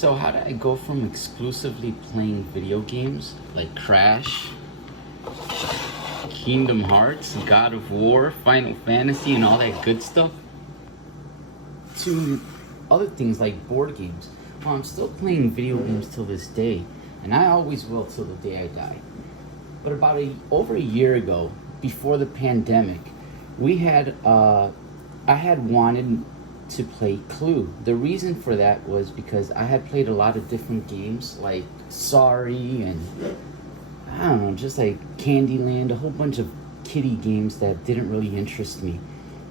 So how did I go from exclusively playing video games like Crash, Kingdom Hearts, God of War, Final Fantasy, and all that good stuff, to other things like board games? Well, I'm still playing video games till this day, and I always will till the day I die. But about over a year ago, before the pandemic, I had wanted to play Clue. The reason for that was because I had played a lot of different games like Sorry and I don't know, just like Candyland, a whole bunch of kiddie games that didn't really interest me.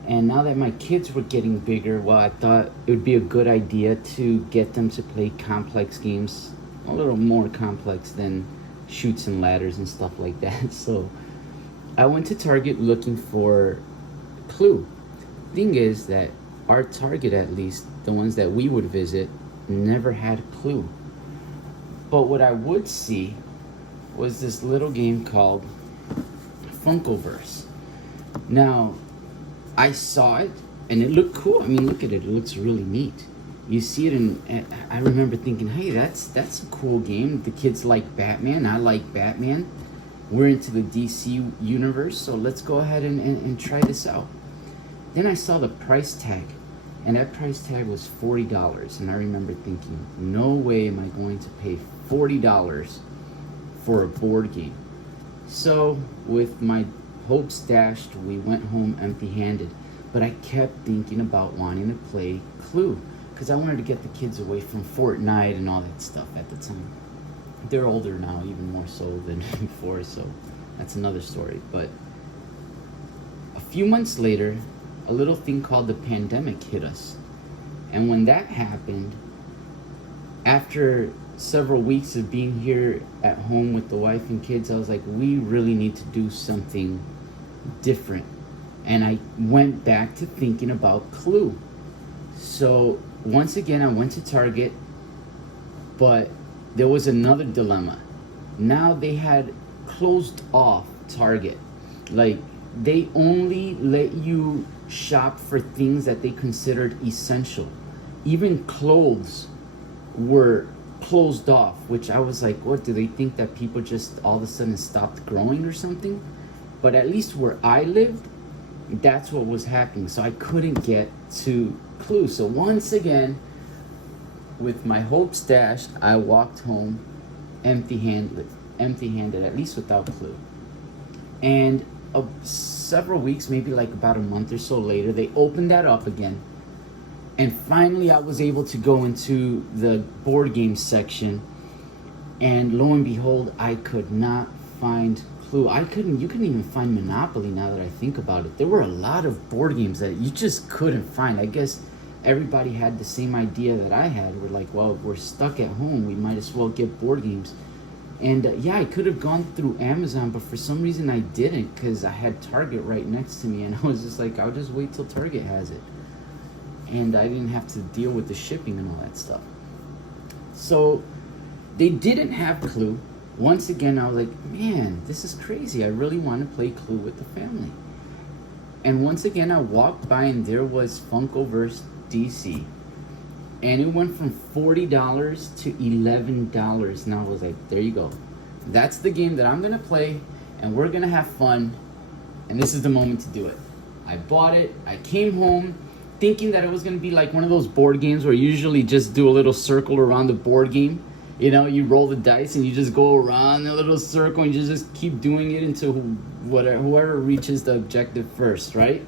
And now that my kids were getting bigger, well, I thought it would be a good idea to get them to play complex games, a little more complex than Chutes and Ladders and stuff like that. So I went to Target looking for Clue. Thing is that our Target, at least the ones that we would visit, never had Clue. But what I would see was this little game called Funkoverse. Now, I saw it and it looked cool. I mean, look at it. It looks really neat. You see it and I remember thinking, hey, that's a cool game. The kids like Batman. I like Batman. We're into the DC universe, so let's go ahead and try this out. Then I saw the price tag, and that price tag was $40. And I remember thinking, no way am I going to pay $40 for a board game. So with my hopes dashed, we went home empty-handed. But I kept thinking about wanting to play Clue, because I wanted to get the kids away from Fortnite and all that stuff at the time. They're older now, even more so than before, so that's another story. But a few months later, a little thing called the pandemic hit us. And when that happened, after several weeks of being here at home with the wife and kids, I was like, we really need to do something different. And I went back to thinking about Clue. So once again, I went to Target, but there was another dilemma. Now they had closed off Target. Like, they only let you shop for things that they considered essential. Even clothes were closed off, which I was like, what, do they think that people just all of a sudden stopped growing or something? But at least where I lived, that's what was happening. So I couldn't get to Clue. So once again, with my hopes dashed, I walked home empty-handed, at least without Clue. And several weeks, maybe like about a month or so later, they opened that up again. And finally, I was able to go into the board game section. And lo and behold, I could not find Clue. You couldn't even find Monopoly now that I think about it. There were a lot of board games that you just couldn't find. I guess everybody had the same idea that I had. We're like, well, we're stuck at home. We might as well get board games. And yeah, I could have gone through Amazon, but for some reason I didn't, because I had Target right next to me. And I was just like, I'll just wait till Target has it. And I didn't have to deal with the shipping and all that stuff. So they didn't have Clue. Once again, I was like, man, this is crazy. I really want to play Clue with the family. And once again, I walked by and there was Funkoverse DC. And it went from $40 to $11. And I was like, there you go. That's the game that I'm going to play. And we're going to have fun. And this is the moment to do it. I bought it. I came home thinking that it was going to be like one of those board games where you usually just do a little circle around the board game. You know, you roll the dice and you just go around a little circle and you just keep doing it until whoever reaches the objective first, right?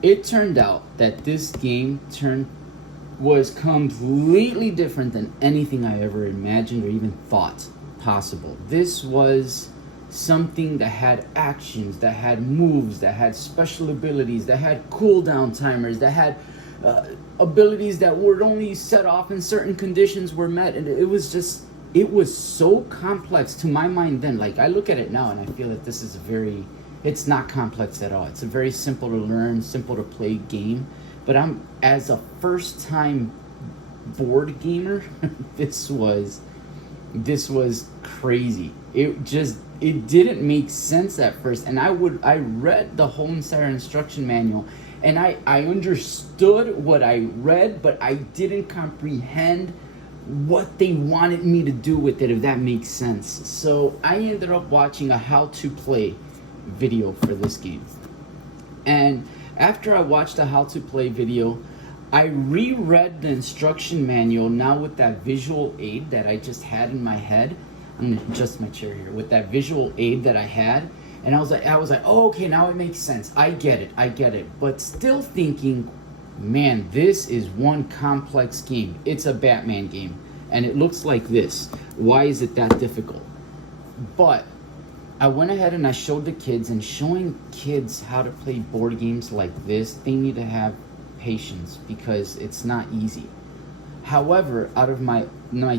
It turned out that this game was completely different than anything I ever imagined or even thought possible. This was something that had actions, that had moves, that had special abilities, that had cooldown timers, that had abilities that were only set off in certain conditions were met. And it was so complex to my mind then. Like, I look at it now and I feel that this is it's not complex at all. It's a very simple to learn, simple to play game. But as a first time board gamer, this was crazy. It didn't make sense at first. And I read the whole entire instruction manual And I understood what I read, but I didn't comprehend what they wanted me to do with it, if that makes sense. So I ended up watching a how to play video for this game. And after I watched a how to play video, I reread the instruction manual now with that visual aid that I just had in my head. I'm gonna adjust my chair here. With that visual aid that I had, and I was like, oh, okay, now it makes sense. I get it. But still thinking, man, this is one complex game. It's a Batman game, and it looks like this. Why is it that difficult? But I went ahead and I showed the kids, and showing kids how to play board games like this, they need to have patience because it's not easy. However, out of my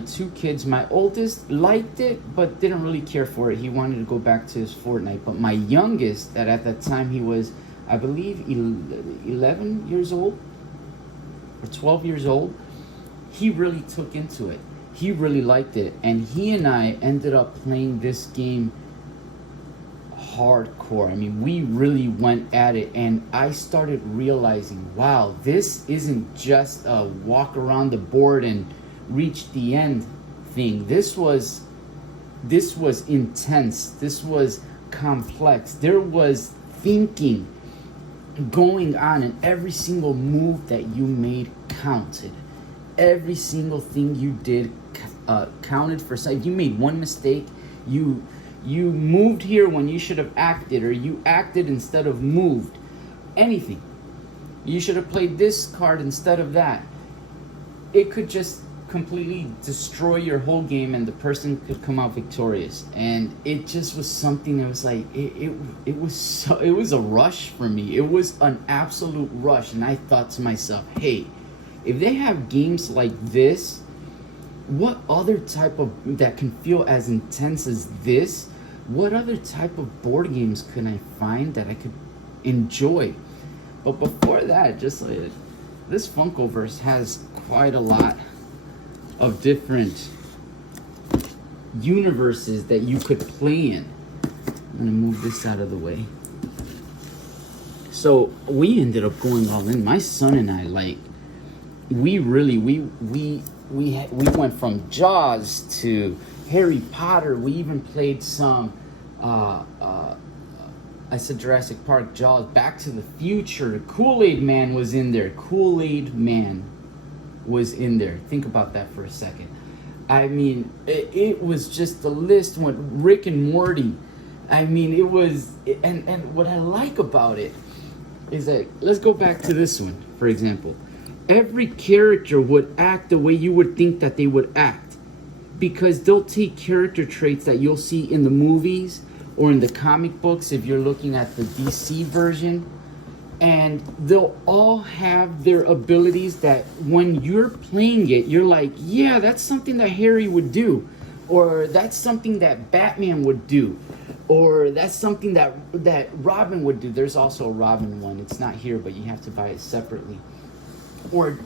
two kids, my oldest liked it but didn't really care for it. He wanted to go back to his Fortnite. But my youngest, that at that time he was, I believe, 11 years old or 12 years old, he really took into it. He really liked it. And he and I ended up playing this game hardcore. I mean, we really went at it, and I started realizing, wow, this isn't just a walk around the board and reach the end thing. This was intense. This was complex. There was thinking going on, and every single move that you made counted. Every single thing you did counted for sight. If you made one mistake, you moved here when you should have acted, or you acted instead of moved. Anything. You should have played this card instead of that. It could just completely destroy your whole game, and the person could come out victorious. And it just was something that was like, it was a rush for me. It was an absolute rush. And I thought to myself, hey, if they have games like this, what other type of, that can feel as intense as this, what other type of board games can I find that I could enjoy? But before that, just like, this Funkoverse has quite a lot of different universes that you could play in. I'm gonna move this out of the way. So we ended up going all in. My son and I, like, we went from Jaws to Harry Potter. We even played some, I said Jurassic Park, Jaws, Back to the Future. Kool-Aid Man was in there. Kool-Aid Man was in there. Think about that for a second. I mean, it was just, the list went Rick and Morty. I mean, it was, and what I like about it is that, let's go back to this one, for example. Every character would act the way you would think that they would act, because they'll take character traits that you'll see in the movies or in the comic books if you're looking at the DC version, and they'll all have their abilities that when you're playing it, you're like, yeah, that's something that Harry would do, or that's something that Batman would do, or that's something that Robin would do. There's also a Robin one. It's not here, but you have to buy it separately. Or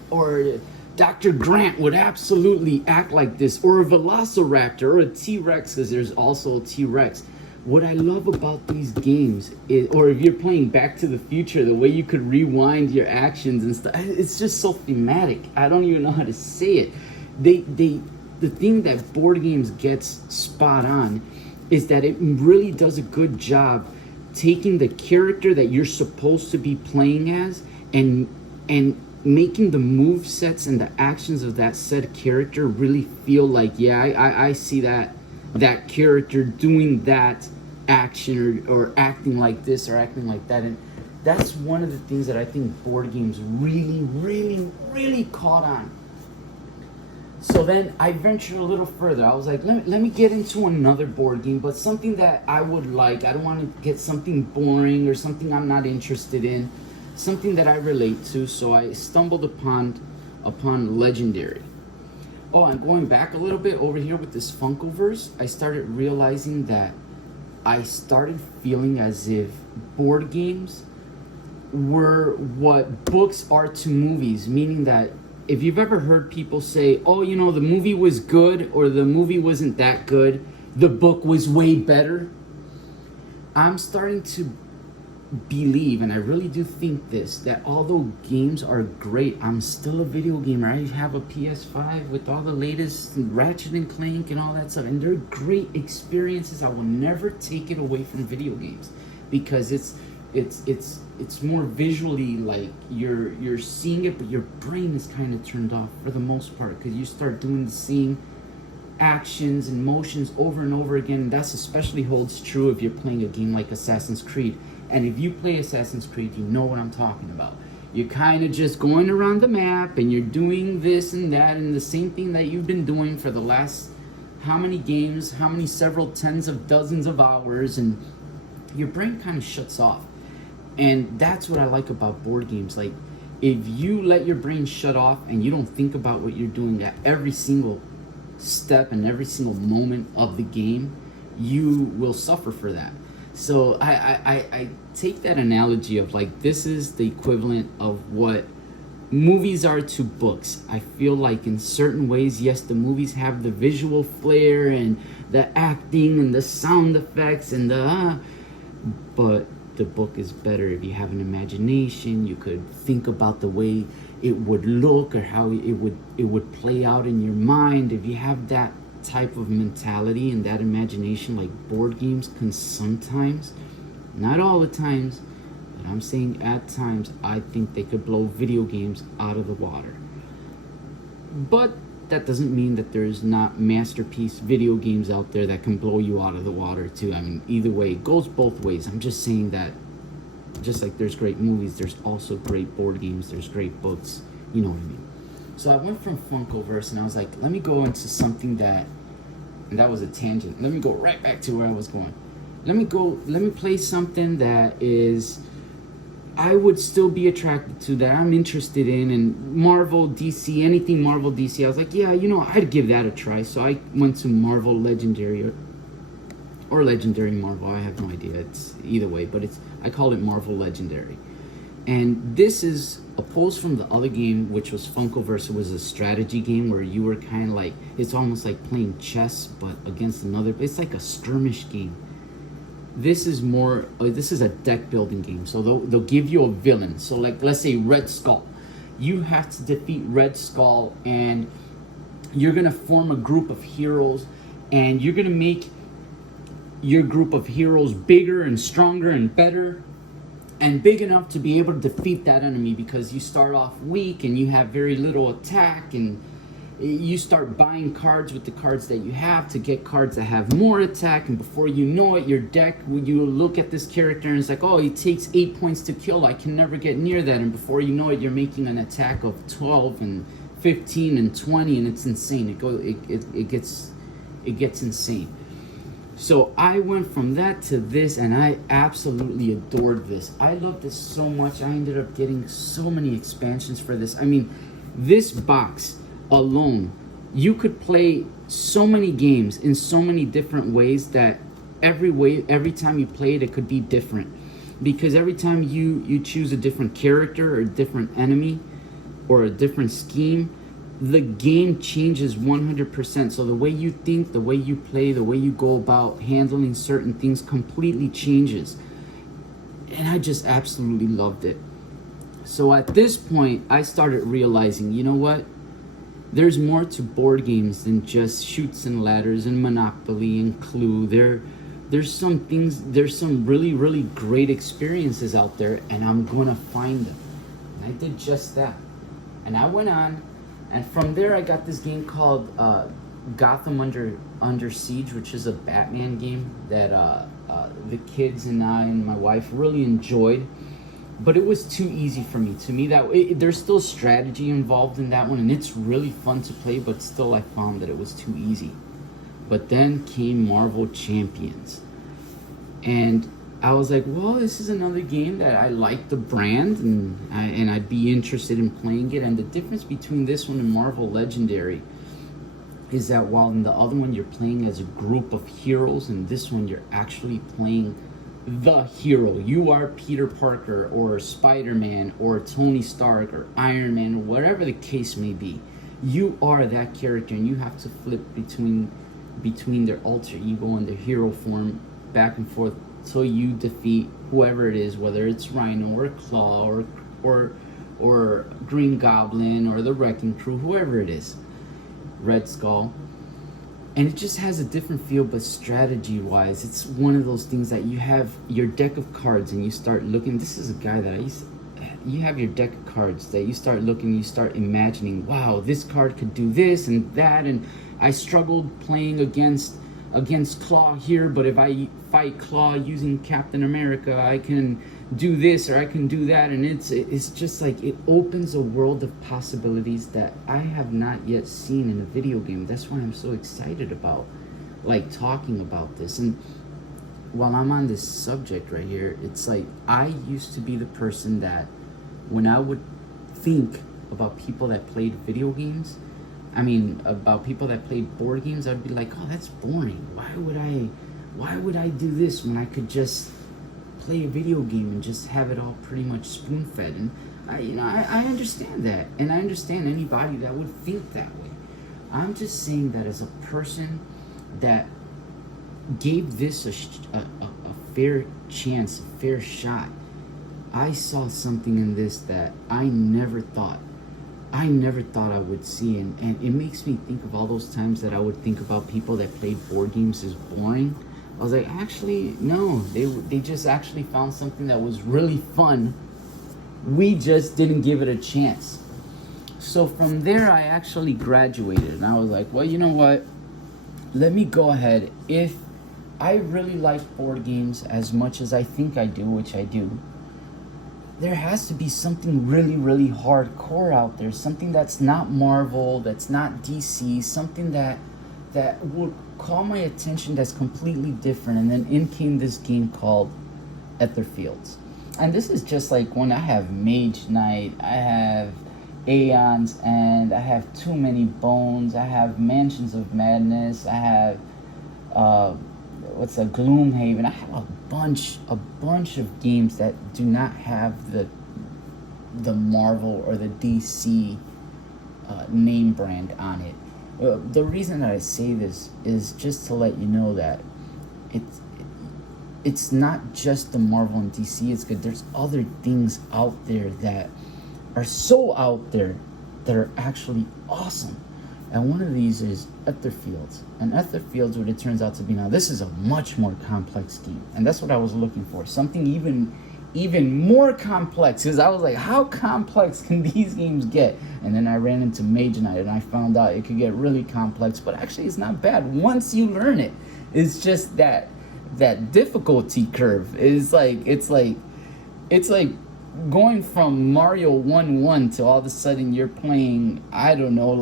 Dr. Grant would absolutely act like this, or a Velociraptor, or a T-Rex, because there's also a T-Rex. What I love about these games is, or if you're playing Back to the Future, the way you could rewind your actions and stuff, it's just so thematic. I don't even know how to say it. The thing that board games gets spot on is that it really does a good job taking the character that you're supposed to be playing as and making the move sets and the actions of that said character really feel like, yeah, I see that character doing that action or acting like this or acting like that. And that's one of the things that I think board games really caught on. So then I ventured a little further. I was like, let me get into another board game, but something that I would like. I don't want to get something boring or something I'm not interested in. Something that I relate to. So I stumbled upon Legendary. Oh, and going back a little bit over here with this Funkoverse, I started realizing that I started feeling as if board games were what books are to movies, meaning that if you've ever heard people say, oh, you know, the movie was good or the movie wasn't that good, the book was way better, I'm starting to believe, and I really do think this, that although games are great, I'm still a video gamer. I have a PS5 with all the latest Ratchet and Clank and all that stuff, and they're great experiences. I will never take it away from video games, because it's more visually, like you're seeing it, but your brain is kind of turned off for the most part, because you start doing the same actions and motions over and over again. And that's especially holds true if you're playing a game like Assassin's Creed. And if you play Assassin's Creed, you know what I'm talking about. You're kind of just going around the map and you're doing this and that and the same thing that you've been doing for the last how many games, how many several tens of dozens of hours, and your brain kind of shuts off. And that's what I like about board games. Like, if you let your brain shut off and you don't think about what you're doing at every single step and every single moment of the game, you will suffer for that. So I take that analogy of, like, this is the equivalent of what movies are to books. I feel like in certain ways, yes, the movies have the visual flair and the acting and the sound effects and but the book is better if you have an imagination. You could think about the way it would look or how it would play out in your mind. If you have that type of mentality and that imagination, like, board games can sometimes, not all the times, but I'm saying at times, I think they could blow video games out of the water. But that doesn't mean that there's not masterpiece video games out there that can blow you out of the water too. I mean, either way, it goes both ways. I'm just saying that just like there's great movies, there's also great board games, there's great books, you know what I mean. So I went from Funkoverse and I was like, let me go into something that, and that was a tangent. Let me go right back to where I was going. Let me play something that is, I would still be attracted to, that I'm interested in, and Marvel, DC, anything Marvel, DC. I was like, yeah, you know, I'd give that a try. So I went to Marvel Legendary or Legendary Marvel. I have no idea. It's either way, but I call it Marvel Legendary. And this is opposed from the other game, which was Funkoverse. It was a strategy game where you were kind of like, it's almost like playing chess, but against another. It's like a skirmish game. This is more, this is a deck building game. So they'll give you a villain. So, like, let's say Red Skull. You have to defeat Red Skull, and you're going to form a group of heroes, and you're going to make your group of heroes bigger and stronger and better and big enough to be able to defeat that enemy, because you start off weak and you have very little attack, and you start buying cards with the cards that you have to get cards that have more attack, and before you know it, your deck, you look at this character and it's like, oh, he takes 8 points to kill, I can never get near that, and before you know it, you're making an attack of 12 and 15 and 20, and it's insane. It gets insane. So I went from that to this, and I absolutely adored this. I loved this so much. I ended up getting so many expansions for this. I mean, this box alone, you could play so many games in so many different ways, that every time you play it, it could be different, because every time you choose a different character or a different enemy or a different scheme, the game changes 100%. So the way you think, the way you play, the way you go about handling certain things completely changes. And I just absolutely loved it. So at this point, I started realizing, you know what? There's more to board games than just Chutes and Ladders and Monopoly and Clue. There's some things, there's some really, really great experiences out there, and I'm gonna find them. And I did just that. And I went on, and from there I got this game called Gotham Under Siege, which is a Batman game that the kids and I and my wife really enjoyed. But it was too easy for me. To me, there's still strategy involved in that one, and it's really fun to play, but still I found that it was too easy. But then came Marvel Champions. And I was like, well, this is another game that I like the brand, and I'd be interested in playing it. And the difference between this one and Marvel Legendary is that while in the other one you're playing as a group of heroes, in this one you're actually playing the hero. You are Peter Parker or Spider-Man or Tony Stark or Iron Man, or whatever the case may be. You are that character, and you have to flip between their alter ego and their hero form back and forth till you defeat whoever it is, whether it's Rhino or Claw or Green Goblin or the Wrecking Crew, whoever it is, Red Skull. And it just has a different feel, but strategy-wise, it's one of those things that you have your deck of cards and you start looking. This is a guy that you have your deck of cards that you start looking, you start imagining, wow, this card could do this and that, and I struggled playing against Claw here, but if I fight Claw using Captain America, I can do this or I can do that, and it's just like it opens a world of possibilities that I have not yet seen in a video game. That's why I'm so excited about like talking about this. And while I'm on this subject right here, it's like I used to be the person that when I would think about people that played video games, about people that played board games, I'd be like, oh, that's boring. Why would I do this when I could just play a video game and just have it all pretty much spoon-fed? And I understand that, and I understand anybody that would think that way. I'm just saying that as a person that gave this a fair chance, a fair shot, I saw something in this that I never thought I would see, and it makes me think of all those times that I would think about people that played board games as boring. I was like, actually, no, they just actually found something that was really fun. We just didn't give it a chance. So from there, I actually graduated, and I was like, well, you know what? Let me go ahead. If I really like board games as much as I think I do, which I do, there has to be something really, really hardcore out there. Something that's not Marvel, that's not DC, something that would call my attention that's completely different. And then in came this game called Aether Fields. And this is just like when I have Mage Knight, I have Aeon's End, I have Too Many Bones, I have Mansions of Madness, I have Gloomhaven. I have a bunch of games that do not have the Marvel or the DC name brand on it. The reason that I say this is just to let you know that it's not just the Marvel and DC. It's good. There's other things out there that are so out there that are actually awesome. And one of these is Aether Fields. And Aether Fields, what it turns out to be now, this is a much more complex game. And that's what I was looking for. Something even more complex. Because I was like, how complex can these games get? And then I ran into Mage Knight and I found out it could get really complex. But actually, it's not bad once you learn it. It's just that difficulty curve is it's like going from Mario 1-1 to all of a sudden you're playing, I don't know,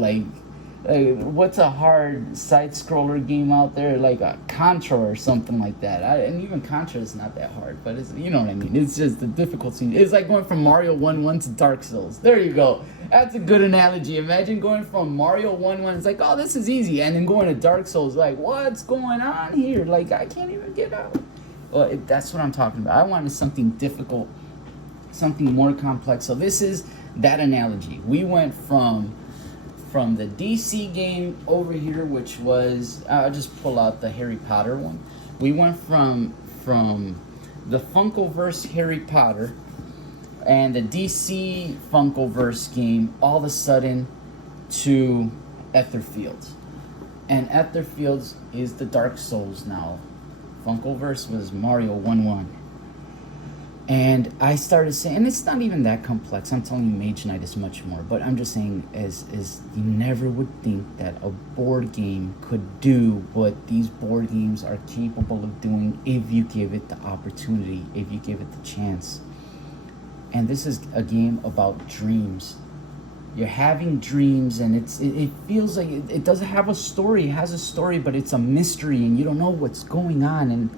what's a hard side-scroller game out there, like a Contra or something like that. And even Contra is not that hard, but it's, you know what I mean. It's just the difficulty. It's like going from Mario 1-1 to Dark Souls. There you go. That's a good analogy. Imagine going from Mario 1-1. It's like, oh, this is easy, and then going to Dark Souls, like, what's going on here? Like, I can't even get out. Well, that's what I'm talking about. I wanted something difficult, something more complex. So this is that analogy. We went from the DC game over here, which was, I'll just pull out the Harry Potter one. We went from the Funkoverse Harry Potter and the DC Funkoverse game all of a sudden to Aether Fields. And Aether Fields is the Dark Souls now. Funkoverse was Mario 1-1. And I started saying, and it's not even that complex. I'm telling you, Mage Knight is much more. But I'm just saying, as you never would think that a board game could do what these board games are capable of doing if you give it the opportunity, if you give it the chance. And this is a game about dreams. You're having dreams, and it feels like it doesn't have a story. It has a story, but it's a mystery, and you don't know what's going on. And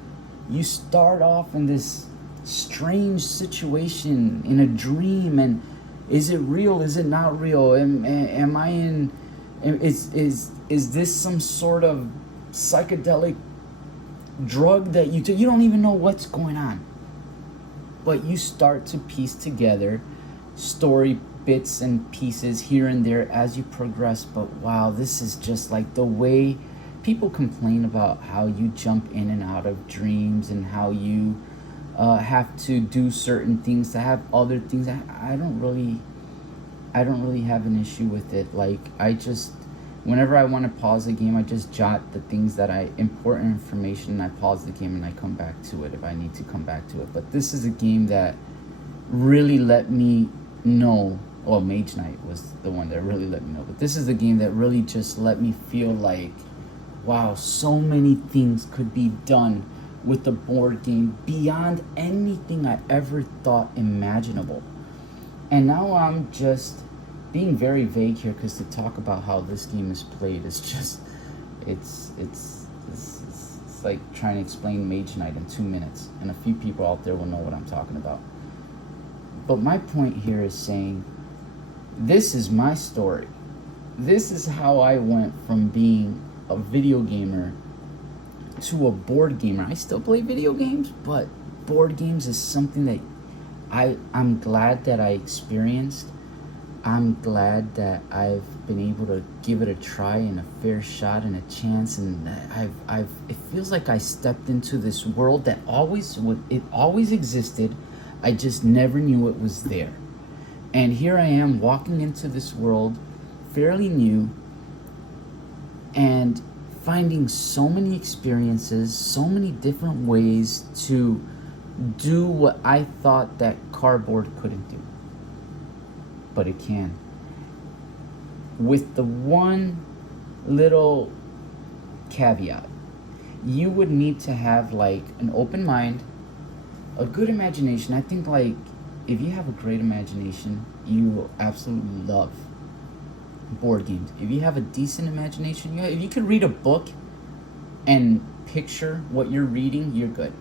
you start off in this strange situation in a dream, and is it real, is it not real, am I in, is this some sort of psychedelic drug that you don't even know what's going on, but you start to piece together story bits and pieces here and there as you progress. But wow, this is just like the way people complain about how you jump in and out of dreams and how you have to do certain things to have other things. I don't really have an issue with it. Like, whenever I want to pause a game, I just jot the things important information, and I pause the game and I come back to it if I need to come back to it. But this is a game that really let me know. Well, Mage Knight was the one that really let me know. But this is the game that really just let me feel like, wow, so many things could be done with the board game beyond anything I ever thought imaginable. And now I'm just being very vague here, because to talk about how this game is played is just, it's like trying to explain Mage Knight in 2 minutes, and a few people out there will know what I'm talking about. But my point here is saying, this is my story. This is how I went from being a video gamer to a board gamer. I still play video games, but board games is something that I'm glad that I experienced. I'm glad that I've been able to give it a try and a fair shot and a chance, and it feels like I stepped into this world that always existed. I just never knew it was there. And here I am walking into this world fairly new and finding so many experiences, so many different ways to do what I thought that cardboard couldn't do. But it can. With the one little caveat, you would need to have like an open mind, a good imagination. I think like if you have a great imagination, you will absolutely love board games. If you have a decent imagination, if you could read a book and picture what you're reading, you're good.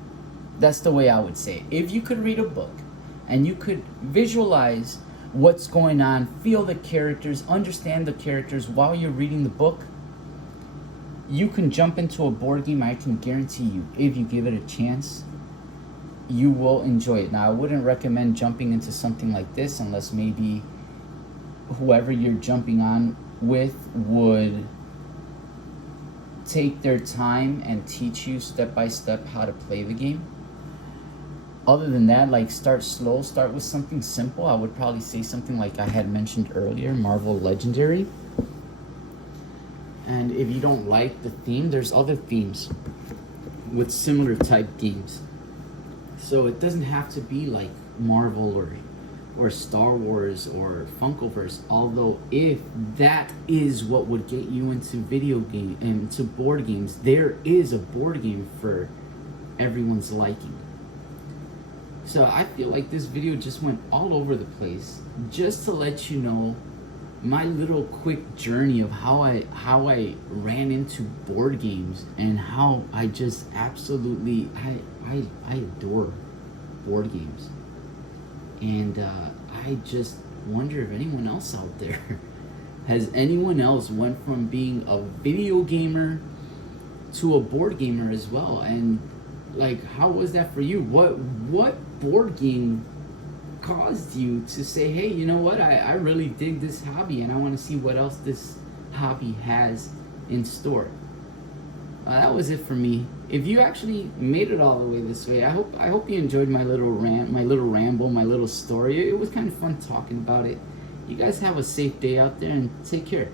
That's the way I would say it. If you could read a book and you could visualize what's going on, feel the characters, understand the characters while you're reading the book, you can jump into a board game. I can guarantee you, if you give it a chance, you will enjoy it. Now, I wouldn't recommend jumping into something like this unless maybe whoever you're jumping on with would take their time and teach you step by step how to play the game. Other than that, like, start slow, start with something simple. I would probably say something like I had mentioned earlier, Marvel Legendary. And if you don't like the theme, there's other themes with similar type games. So it doesn't have to be like Marvel or Star Wars or Funkoverse. Although if that is what would get you into video game and to board games, there is a board game for everyone's liking. So I feel like this video just went all over the place, just to let you know my little quick journey of how I ran into board games and how I just absolutely I adore board games. And I just wonder if anyone else out there has anyone else went from being a video gamer to a board gamer as well. And like, how was that for you? What board game caused you to say, hey, you know what, I really dig this hobby and I want to see what else this hobby has in store? That was it for me. If you actually made it all the way this way, I hope you enjoyed my little rant, my little ramble, my little story. It was kind of fun talking about it. You guys have a safe day out there and take care.